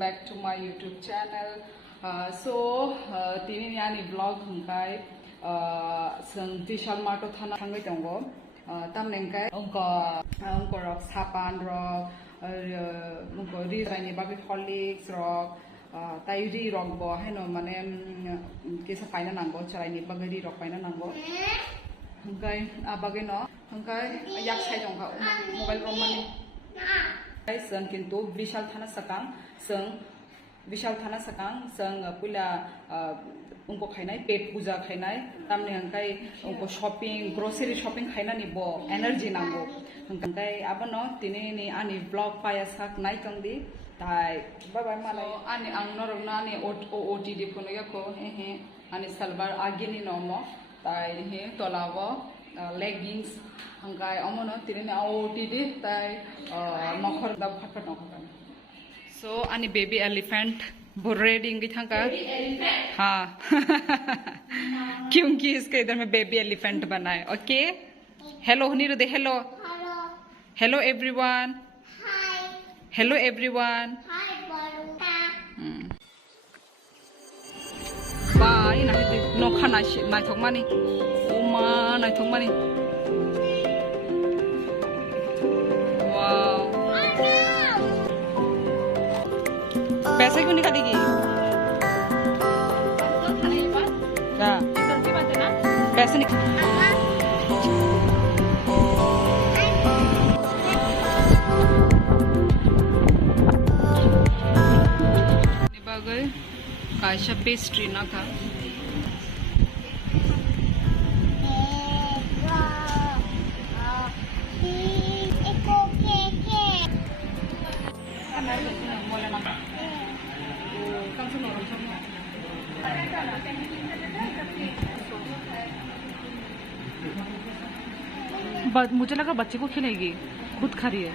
back to my YouTube channel. Tini ni vlog hangkai seng Vishal Mart thana thangai tongo tam nengkai ongko rok sapan rok ongko ri rani bagi colleagues rok tairi rok bo heno mane kesa paina nanggo charai bagi ri rok paina nanggo hangkai abagi no hangkai yak sai jongka mobile rom mane seng kintu Vishal thana sakang seng pula उनको खाइनाय पेट पूजा खाइनाय तामने हंकाय उनको shopping grocery shopping खाइना नि बो energy नांगो हंकाय आबनो तिने नि आनि blog पाया sak नाय तंगदि ताय बाबा मालाय आनि आं नरना आनि ओटीडी फोनो याको हे आनि सलवार आगिनि नमो ताय हे तलावो लेगिंग्स हंकाय अमनो तिने नि ओटीडी ताय नखर दा फटफट नखर सो आनि बेबी एलिफेंट रेडिंग थंका हाँ क्योंकि इसके इधर में बेबी एलिफेंट बना है ओके हेलो हुनीरु दे hello hello everyone hello everyone bye ना नखा नायथक मानि ओमा नायथक मानि वाव पैसे क्यों निकालेगी क्या पैसे निकाल काशा पेस्ट्री ना था मुझे लगा बच्चे को खिलाएगी खुद खा रही है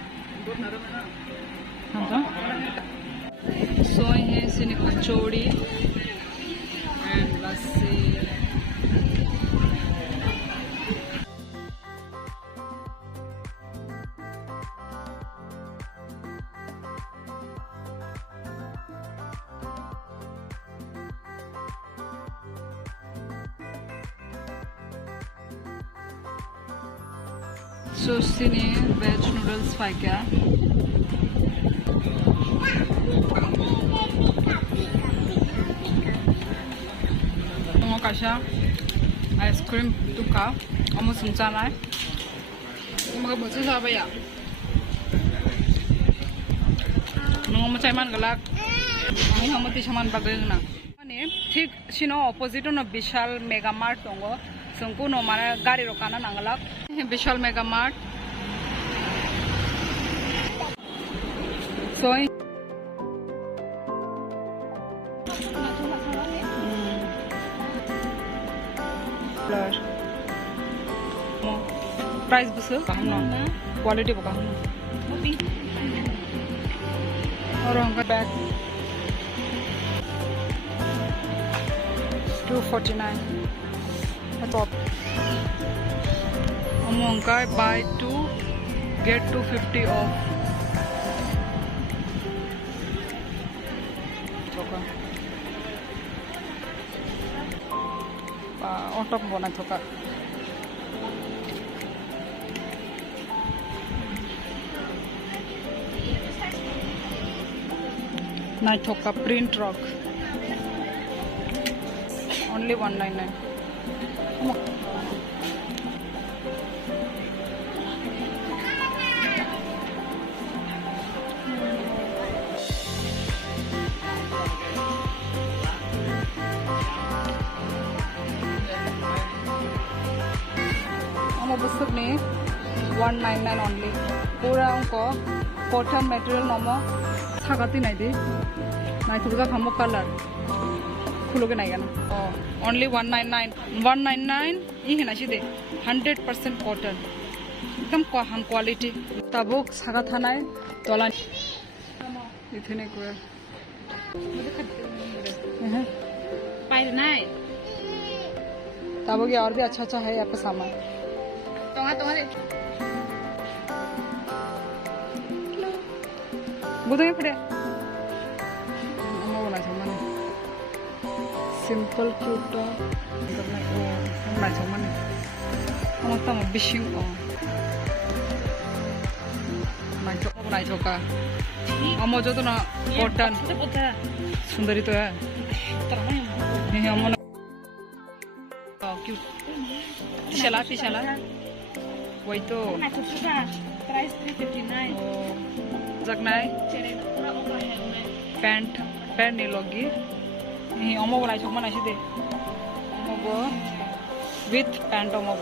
सोए हैं सिने kachori and lassi So sini veg noodles pykha Tamo kasha ice cream tuka amo sungchana mga botse saba ya no mo chaiman galak ani hamati saman bagena ani thik sino opposite no Vishal Mega Mart tongo sungku no mara gari rokana nangalak Vishal Mega Mart so price busu kahno quality bo kahno और उनका bag 249 top उनका buy 2 get 250 off auto बना थोका नाइ थोका print rock only 199 पुस्तक में 199 only पूरा उनको cotton material नमो थागती नहीं दी नहीं तो का हमो कलर खुलोगे नहीं ना only 199 ये है ना सीधे 100% कॉटन एकदम हम क्वालिटी तबो सागा था ना तोला इतने को पाइल नहीं तबो की और भी अच्छा है यहाँ पे सामान बुधे पड़े simple cute top. Oh, nice one. Ang tamo bishing oh. Nice ka. Amo jo to na cotton. सुंदरी तो है ये हम ना क्यूट चला वही तो प्राइस 359 जगना है पैंट नहीं लोगी ये अमो बनाई छो मना दे अमो विथ पैंट अमो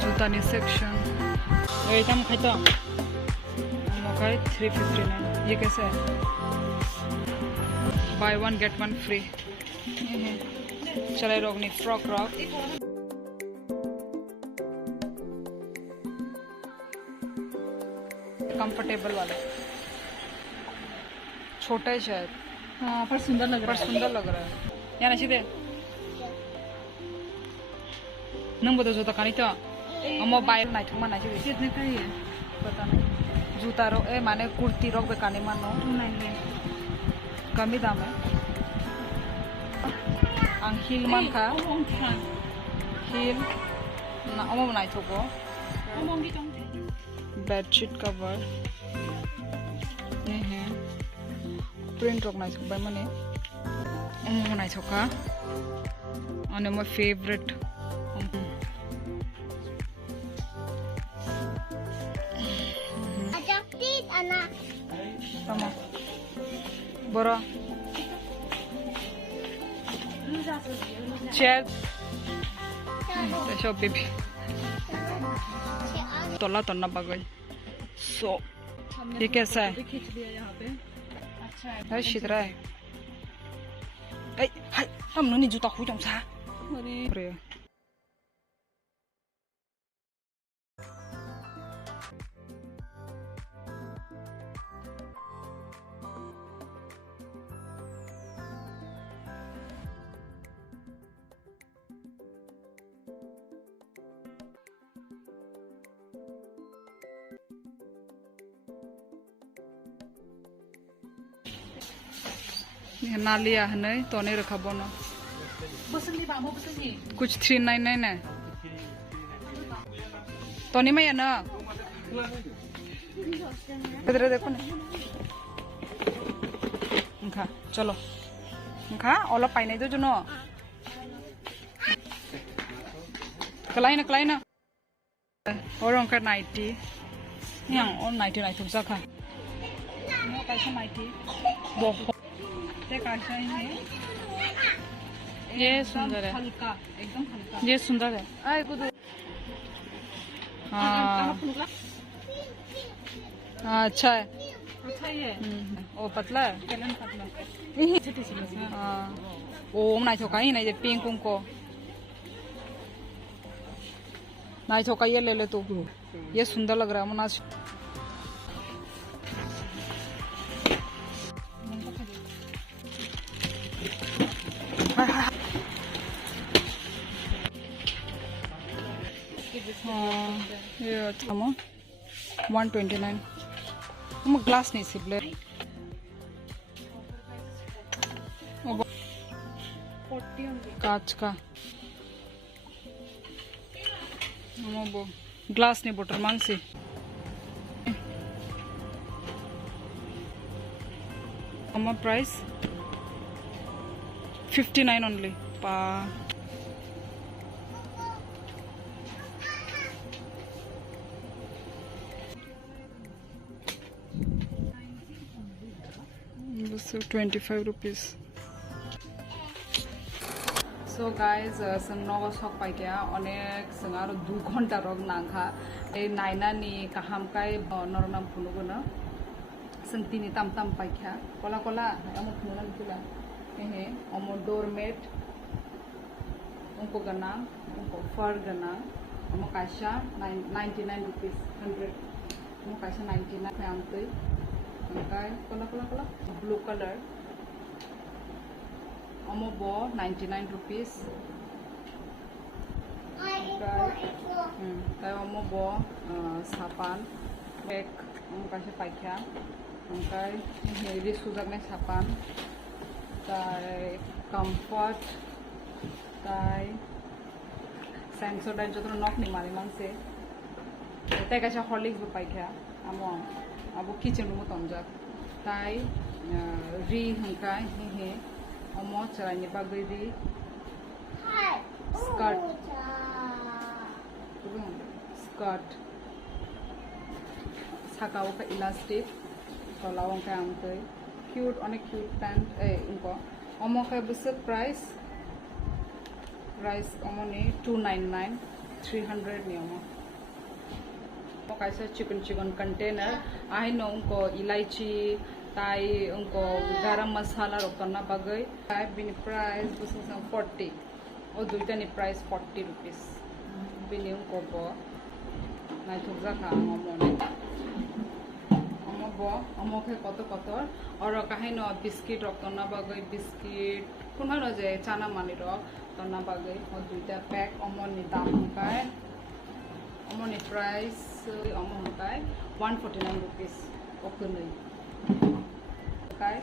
जूता नी सेक्शन ये तम खाइता 359 ये कैसा है by one get one free चले रोगनी फ्रॉक कंफर्टेबल वाला छोटा है शायद हाँ पर सुंदर लग रहा है यार अच्छी दे नंग बता जो तक नहीं था हम बाय नाइट में नाइट कितने का है पता नहीं जूता रो ए माने कुर्ती रोक बेकाने मानो कमी दाम है आं हिल मान का हिल ना अमो बनाई थोको बेडशीट कवर ये है प्रिंट रोक नाई थोक बाय मने अमो बनाई थोका अने my favourite Tamo. Bora. Chair. Show baby. तोला बगल. So. ये कैसा है? अच्छा है. शिद्रा है. ऐ हाय हम नोनी जूता खुद हम सा. अरे. नालिया है नहीं तो नहीं रखा बोनो कुछ 399 है तो नहीं मैं ना इधर देखो ना खा चलो खा ओला पाई नहीं तो जो नो कलाई ना और उनका 90 यहाँ और 99 तुम सा खा कैसा 90 बहुत कैसा है ये सुंदर है हल्का एकदम हल्का ये सुंदर है हाँ अच्छा है ओ पतला है हाँ ओ नहीं छोका ही नहीं पिंक उनको नहीं छोका ये ले ले तू ये सुंदर लग रहा है मुनाज ये Tamo 129 हम ग्लास नहीं सिबले कांच का हम वो ग्लास नहीं बोतल मांग सी हम प्राइस 59 ओनली पा So 25 rupees. So guys, संगनों शॉक पाई क्या अनेक संगारो 2 घंटा रोग नांखा ए नाइना नी कहाम काय नरनाम फुनुगो न संतिनी तम पाई क्या कोला अमो फुनुना निकला एहे अमो डोरमेट उनको गना उनको फर गना अमो काशा 99 rupees 100 अमो काशा 99 पे आमतई Okay, kola blue color. Amo bo 99 rupees. Okay. Amo bo sapan. Bag. Amo kasi paikya. Okay. Ini sudah nih sapan. tai comfort tai Sensodyne jotono nok ni mani manse tai kaisa Horlicks bo paikha amo abo kitchen room tonjak tai ri hangkai he omo charai ni bagoi ri skirt sakao ka elastic tolawang ka amtoi cute onek cute pant inko omo ka busuk price omo ni 299 300 ni omo kaisa chicken container ai no unko ilaichi tai unko garam masala rokana bagai tai bini price busuk 40 o duita ni price 40 rupees bini unko bo nai thukja ka omo ni omo ke koto oro kahe no biscuit rokana bagai biscuit kuna no je chana mani rok tona bagai o duita pack omo ni dam kai omo ni price omo kai 149 rupees okunai kai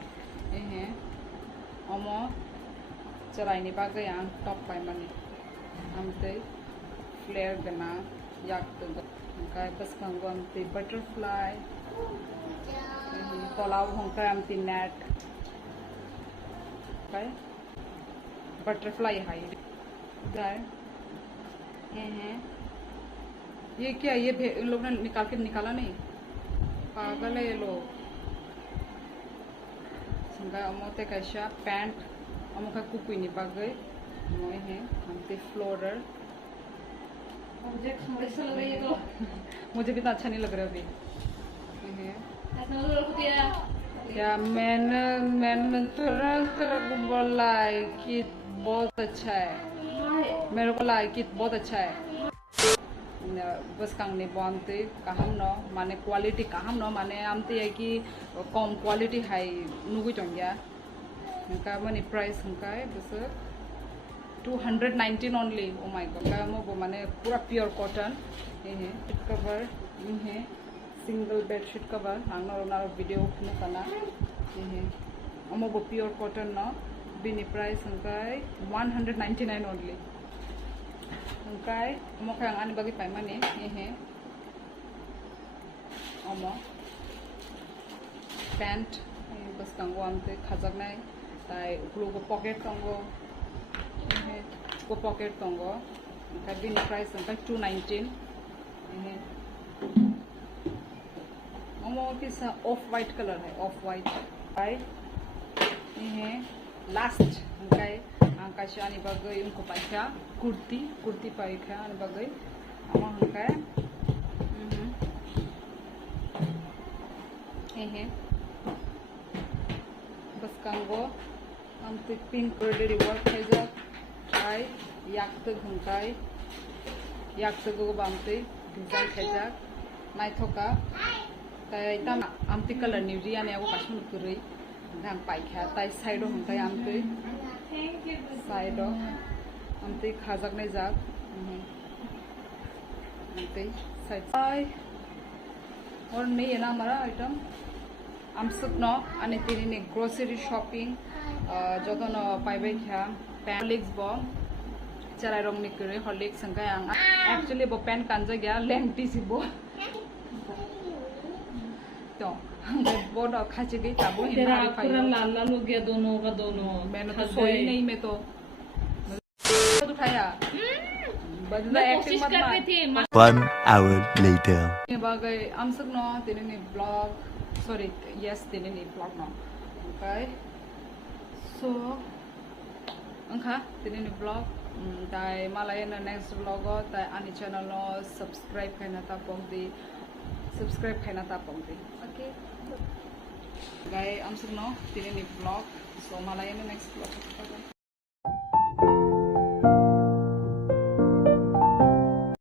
omo charai ni bagai ang top pai mani amte flare gana yak to kai bas kangwan te butterfly tolaw hongkai amti net kai butterfly high ये क्या ये इन लोग ने निकाला नहीं पागल है ये लोग संगा अमोते कैसा पैंट अमो का कुकुई नहीं पागल मोए हैं हमते फ्लोरर मुझे भी तो अच्छा नहीं लग रहा अभी क्या मैंने तुरंत बोला कि बहुत अच्छा है मेरे को लाइक कि बहुत अच्छा है बस कांगने बोंते कहम न माने क्वालिटी कहम न माने आमते है कि कम क्वालिटी हाई नुगु चंग्या का माने प्राइस हमका है बस 219 ओनली ओ माय गॉड का मो माने पूरा प्योर कॉटन ये है कवर ये है single bedsheet cover angnar video khuna kana he omo bo pure cotton no bini price hangkai 199 only hangkai omo kai ani bagi pai mane he omo pant bas kanggo amte khajak nai tai uklo go pocket tongo he go pocket tongo hangkai bini price hangkai 219 he ओमो किसा of white colour है of white ये last guy आकाश आनी बगै उनको पाइखा कुर्ती पाइखा आनी बगै हम हंका ये बस Congo हम तो पिंक एम्ब्रॉयडरी वर्क है जा आई याक तो हंकाय याक तो गो बामते डिजाइन है जा नाइथोका tai tam amti color ni ria ne ago kasum kurui dang paikha tai side hom tai amti side amti khajak nai jak amti side ai और नहीं है ना हमारा आइटम हम सब न आने तेरी ने ग्रोसरी शॉपिंग जो तो न पाइबे क्या Horlicks बो चराई रंग निकले Horlicks संगा यांग एक्चुअली बो पेन कांजा गया लेंटी सी बो तो बोर्ड और खाचे गई ताबो तेरा पूरा लाल लाल हो गया दोनों का दोनों मैंने तो सोई नहीं मैं तो उठाया बदला एक्टिंग मत मार 1 hour later ये बागे हम सब ना तेरे ने ब्लॉग सॉरी यस तेरे ने ब्लॉग ना ओके सो अंखा तेरे ने ब्लॉग ताई मालाय ना नेक्स्ट ब्लॉग हो ताई आनी चैनल नो सब्सक्राइब करना ता पोंदी subscribe kaina ta pongde okay guys am sugno tini ni vlog so malay next vlog